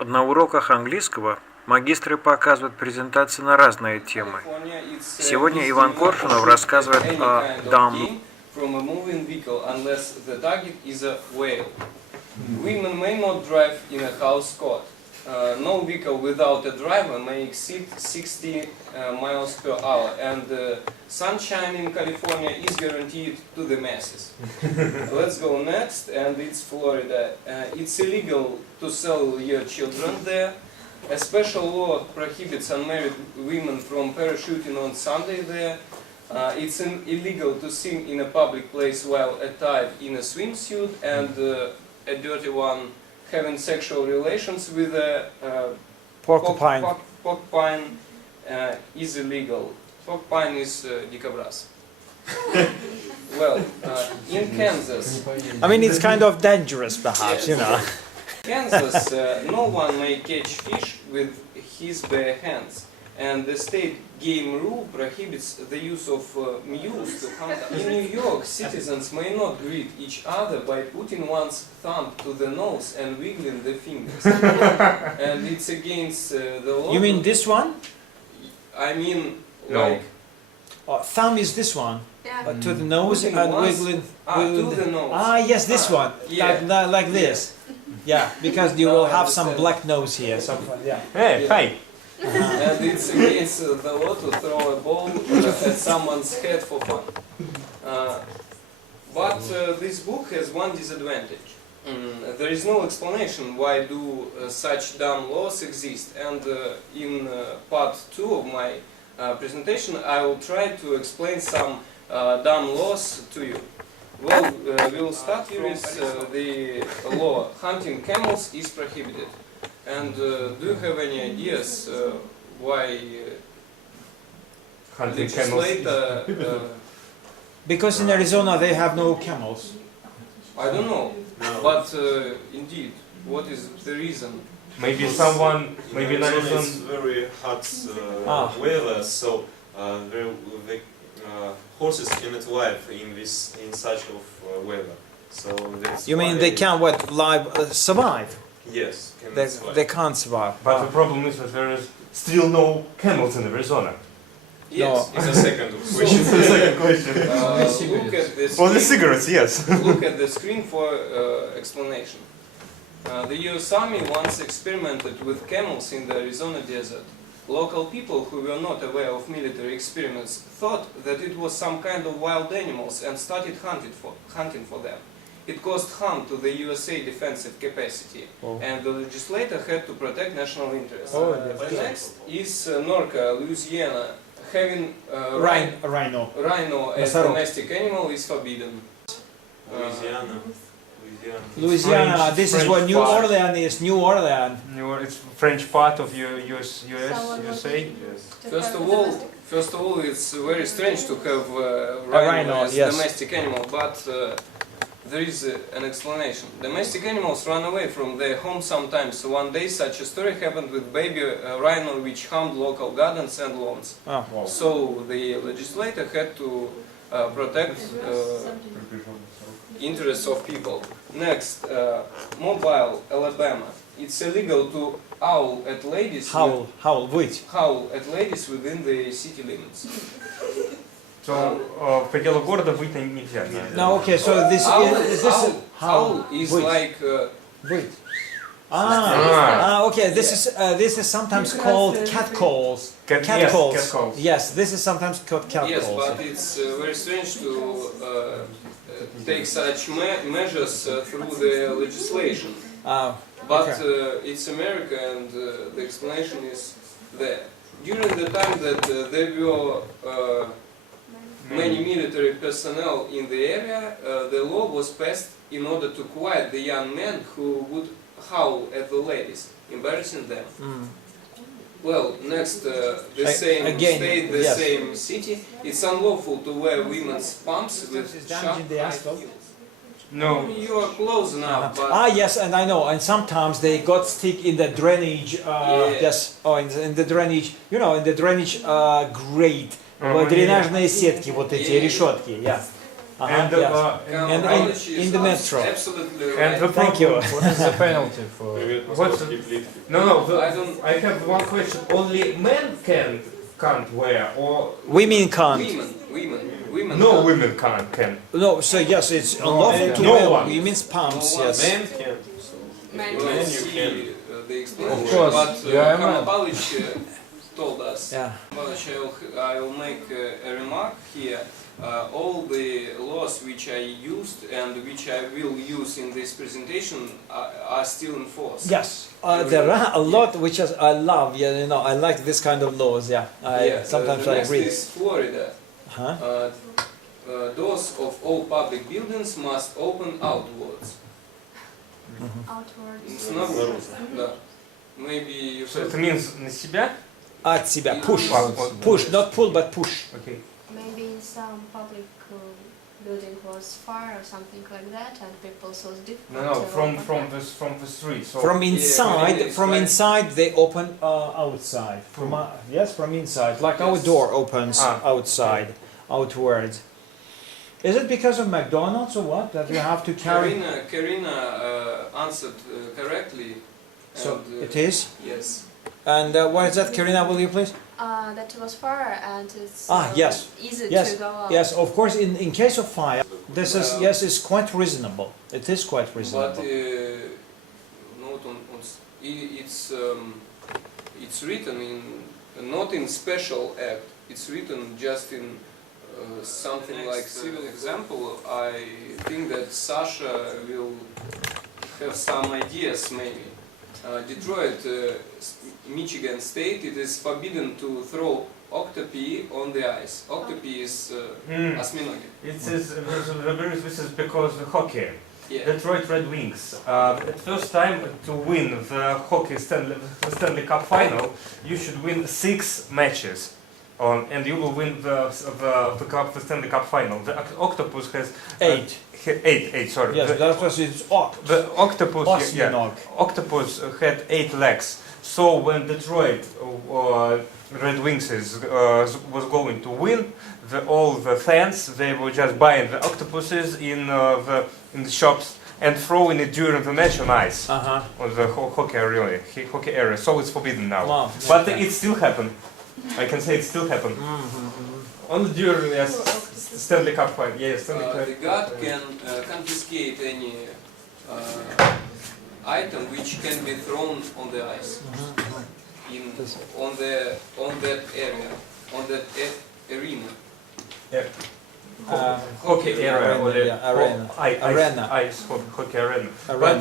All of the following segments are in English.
На уроках английского магистры показывают презентации на разные темы. Сегодня Иван Коршунов рассказывает о дамб. Women may not drive in a house code. No vehicle without a driver may exceed 60 miles per hour, and sunshine in California is guaranteed to the masses. Let's go next, and it's Florida. It's illegal to sell your children there. A special law prohibits unmarried women from parachuting on Sunday there. It's illegal to sing in a public place while attired in a swimsuit, and a dirty one having sexual relations with a porcupine is illegal. Porcupine is dicobraz. Well, in Kansas... I mean, it's kind of dangerous, perhaps, you know. Kansas, no one may catch fish with his bare hands, and the state game rule prohibits the use of mules to hunt. In New York, citizens may not greet each other by putting one's thumb to the nose and wiggling the fingers. And it's against the law. You mean this one? I mean, No. like... Thumb is this one. Yeah. To the nose Putting and one's- wiggling. to the nose. Ah, yes, this one. Yeah. Like this. Yeah, because you will have some black nose here. So, yeah. Hey, Yeah. hi! And it's against the law to throw a ball at someone's head for fun. But this book has one disadvantage. There is no explanation why do such dumb laws exist, and in part 2 of my presentation I will try to explain some dumb laws to you. Well, we'll start with the law. Hunting camels is prohibited. And do you have any ideas why Hunting camels. legislator... Because in Arizona they have no camels. I don't know, but indeed, what is the reason? Maybe someone, maybe in Arizona Nelson. it's very hot Ah. weather, so the horses cannot live in such of weather. So that's You mean why they can't survive? Yes, cannot They survive. can't survive. But the problem is that there is still no camels in Arizona. Yes. It's a second question. Which is the second question. Look at the Well, the screen. cigarettes, yes. Look at the screen for explanation. The US Army once experimented with camels in the Arizona desert. Local people who were not aware of military experiments thought that it was some kind of wild animals and started hunting for them. It caused harm to the USA defensive capacity, and the legislator had to protect national interests. The next is Norca, Louisiana. Having Rhino. rhino as Носорог. domestic animal is forbidden. Louisiana. Louisiana, French- this is French what New part. Orleans is. New Orleans. It's French part of US, Someone USA. Yes. First of all, it's very strange to have rhino, rhino as yes. domestic animal, but there is an explanation. Domestic animals run away from their home sometimes. One day, such a story happened with baby rhino, which harmed local gardens and lawns. Oh. So the legislator had to protect interests of people. Next, Mobile, Alabama. It's illegal to howl at ladies. Выть. Howl at ladies within the city limits. So, в пределах города выйти нельзя. No, okay, so this is this Howl is Wait. like Wait. Okay. This is sometimes called catcalls. Yes, Catcalls. catcalls. Yes, this is sometimes called catcalls. yes, but it's very strange to take such measures through the legislation. But okay. it's America, and the explanation is there. During the time that there were many military personnel in the area, the law was passed in order to quiet the young men who would howl at the ladies, embarrassing them. Well, next, the same again, state, the yes. same city, it's unlawful to wear women's pumps with Is sharp damaging the high asphalt? heels. No. You are close enough, but Yes, and I know, and sometimes they got stick in the drainage. Yeah. Yes, in the drainage. You know, in the drainage grate. Ага. Дренажные сетки, вот эти Yeah. решетки. Yeah. And, yes. and College is in the metro. Absolutely right. And the Thank you. problem- What is the penalty for? What's no, I don't- I have one question. Only men can't wear, or Women can't. Women. no can't. women can. No, so yes, it's unlawful to no wear one. women's pumps. No one. Yes. Men can. So We'll Men you see can. the explanation. Of course, But you are a Kama man. Pavlich told us. Yeah. Pavlich, I will make a remark here. All the laws which I used and which I will use in this presentation are still in force. Yes. There are a lot which I love. Yeah, you know, I like this kind of laws. Yeah. Sometimes the I next agree. is Florida. Huh? Doors of all public buildings must open outwards. Outwards. Снаружи. Да. Maybe you So it means на себя. От себя. Push. Outwards. Push. Not pull, but push. Okay. Maybe in some public building was fire or something like that, and people so it's difficult. No, to from open. the street. So From Yeah, inside, it's from like- inside they open outside. From yes, from inside, like our Yes. door opens Ah. outside, outwards. Is it because of McDonald's or what that you have to carry? Karina answered correctly. So and, it is. Yes. And what is that, Karina? Will you please? That was fire, and it's Yes. easy Yes. to go out. Yes, of course. In case of fire, this is Well- yes, is quite reasonable. It is quite But reasonable. note it's written in not in special act. It's written just in something like civil example. I think that Sasha will have some ideas maybe. Detroit, Michigan State, it is forbidden to throw octopi on the ice. Octopi is осьминоги. this is because the hockey. Yeah. Detroit Red Wings. At first time to win the hockey Stanley Cup final, you should win 6 matches. And you will win the Stanley Cup final. The octopus has 8. Eight. Sorry. Yes, the, that was its ox. the octopus. Osminog. Octopus had 8 legs. So when Detroit Red Wings was going to win, all the fans they were just buying the octopuses in the shops and throwing it during the match on ice on the hockey area. So it's forbidden now. Wow. But it still happened. I can say it still happened. Only during Stanley Cup final. Yes, Stanley Cup. The guard can confiscate any item which can be thrown on the ice on that area, on that arena. Hockey area or the arena. Arena. ice hockey arena. Arena. But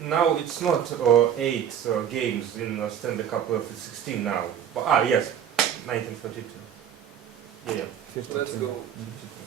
now it's not 8 games in Stanley Cup of 16 now. But, yes, 1942. Yeah. Let's go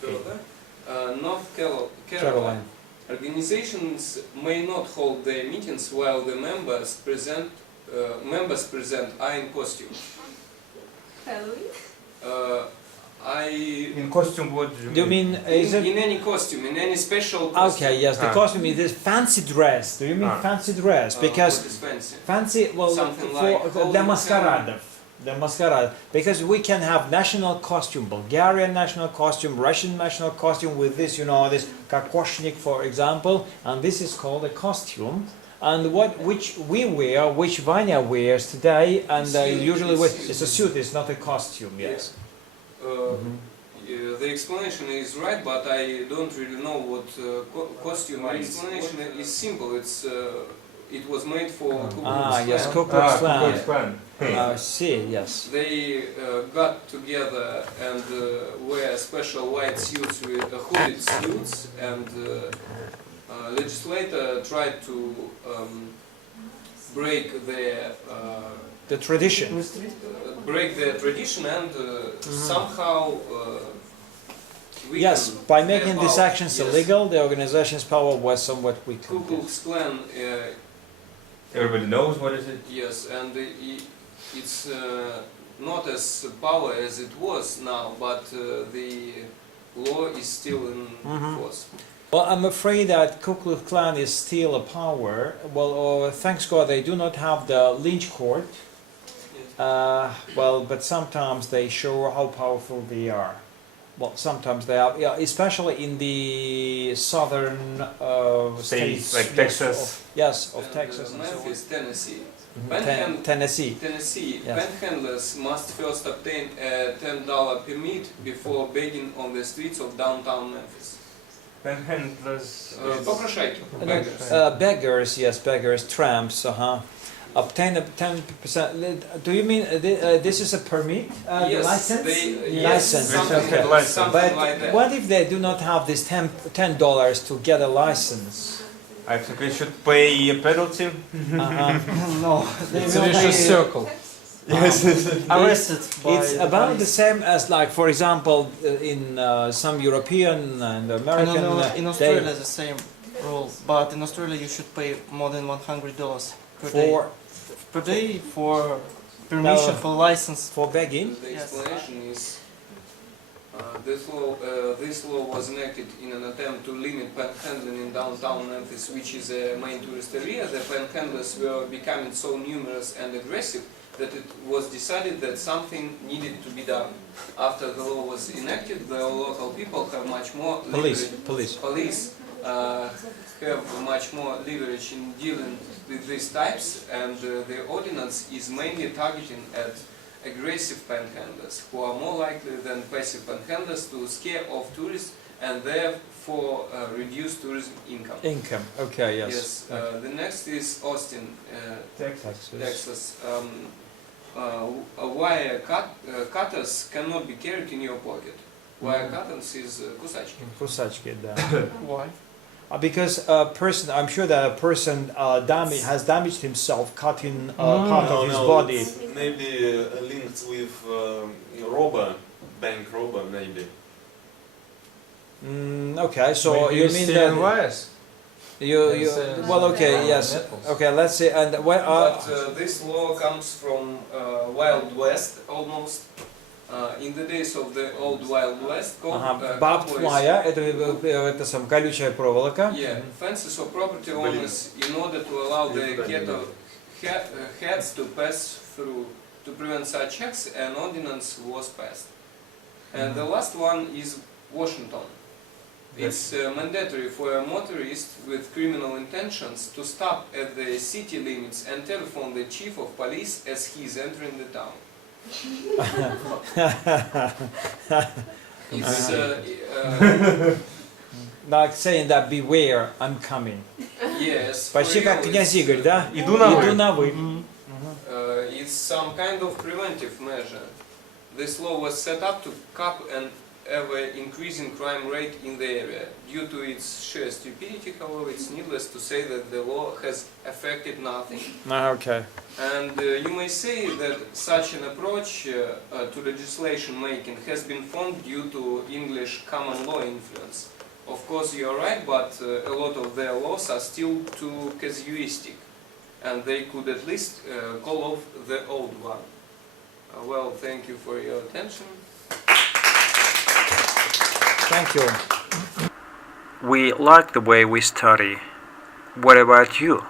further. North Carolina. Caroline. Organizations may not hold their meetings while the members present are in costume. Halloween? In costume, what do you mean? Do you mean is it? In any costume, in any special costume. Okay, yes, the Ah. costume is this fancy dress. Do you mean Ah. fancy dress? What Because is fancy? fancy, well, Something for like the holding masquerade. The masquerade. Because we can have national costume, Bulgarian national costume, Russian national costume with this, you know, this kokoshnik, for example, and this is called a costume. And which we wear, which Vanya wears today, and Suit, usually it's it's a suit, it's not a costume, yes. The explanation is right, but I don't really know what costume. The explanation is simple. It was made for Ku Klux Yes, Klan. Ku Klux Klan. Ku Klux Klan. I see, yes. They got together and wear special white suits with hooded suits, and legislator tried to break The tradition. their tradition and somehow weaken Yes, by their making these power. actions Yes. illegal, the organization's power was somewhat Ku weakened. Klux Klan, Everybody knows what is it? yes, and it's not as power as it was now, but the law is still in force. Well, I'm afraid that Ku Klux Klan is still a power. Well, thanks God they do not have the lynch court. Well, but sometimes they show how powerful they are. Well, sometimes they are, yeah, especially in the southern States, states, like yes, Texas. of And, Texas and so on. Memphis, Tennessee. Tennessee. Tennessee, Yes. panhandlers must first obtain a $10 permit before begging on the streets of downtown Memphis. Panhandlers. Попрошайки, beggars. Beggars, yes, beggars, tramps, obtain a 10%. Do you mean this is a permit? Yes, license? they, License. something, Okay, license. something But like that. what if they do not have this $10 to get a license? I think we should pay a penalty. No, It's a vicious circle. Yes. Arrested by it's the about police. the same as, like, for example, in some European and American. No, in they- Australia the same rule, but in Australia you should pay more than $100 per day. Per day for permission, No. for license. For begging. The Yes. explanation is this law was enacted in an attempt to limit panhandling in downtown Memphis, which is a main tourist area. The panhandlers were becoming so numerous and aggressive that it was decided that something needed to be done. After the law was enacted, the local people have much more police have much more leverage in dealing with these types, and the ordinance is mainly targeting at aggressive panhandlers, who are more likely than passive panhandlers to scare off tourists and therefore reduce tourism income. Income. Okay. Yes. Yes. The next is Austin, Texas. Wire cutters cannot be carried in your pocket. Wire cutters is кусачки. Кусачки, да. Why? Because a person, I'm sure that a person has damaged himself cutting part of his body. It's maybe linked with bank robber, maybe. Okay, so Maybe you it's mean stealing that wires? you well, okay, yes, Nipples. okay. Let's see. And where But this law comes from Wild West almost. In the days of the old Wild West, barbed wire, это сам колючая проволока. yeah, fences of property owners in order to allow the cattle heads to pass through. To prevent such acts, an ordinance was passed. And the last one is Washington. It's mandatory for a motorist with criminal intentions to stop at the city limits and telephone the chief of police as he is entering the town. It's Like saying that beware, I'm coming. yes. Почти for как real, князь it's, Игорь, да? Иду на вы. Иду на вы. It's some kind of preventive measure. This law was set up to cap an ever-increasing crime rate in the area. Due to its sheer stupidity, however, it's needless to say that the law has affected nothing. Okay. And you may say that such an approach to legislation making has been formed due to English common law influence. Of course, you are right, but a lot of their laws are still too casuistic, and they could at least call off the old one. Well, thank you for your attention. Thank you. We like the way we study. What about you?